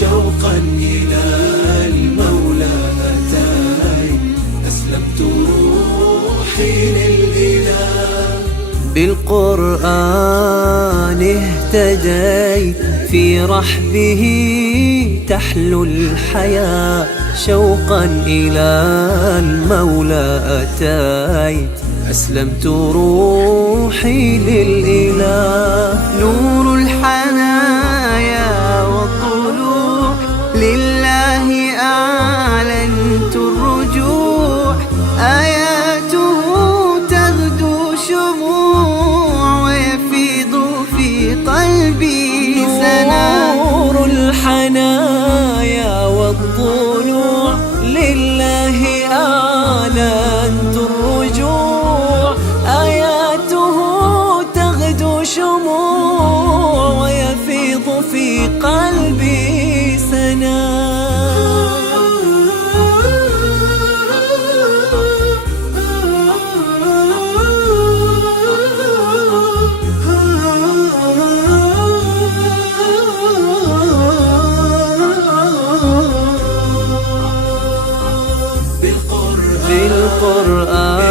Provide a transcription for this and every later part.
شوقا إلى المولى أتاي، أسلمت روحي للإله. بالقرآن اهتديت، في رحبه تحلو الحياة، شوقا إلى المولى أتيت، أسلمت روحي للإله. نور الحنايا والطلوع لله أعلنت الرجوع، آياته تغدو شموع ويفيض في قلبي سنا. نور الحنايا والطلوع لله أعلنت الرجوع، آياته تغدو شموع ويفيض في قلبي سنا. بالقرآن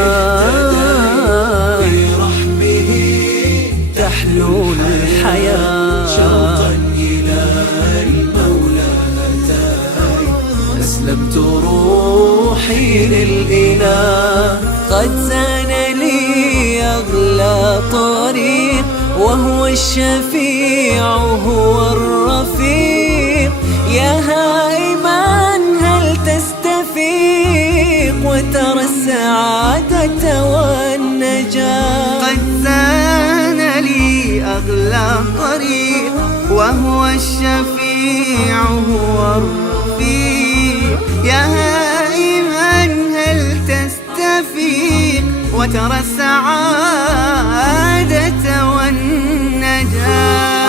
برحمه تحلو الحياة، شوقا إلى المولى أتاي، أسلمت روحي للإله. قد زان لي أغلى طريق، وهو الشفيع هو الرفيق. يا هائما هل تستفيق وترى السعادة والنجاة. قد زان لي أغلى طريق، وهو الشفيع هو الرفيق. يا هائما هل تستفيق وترى السعادة والنجاة.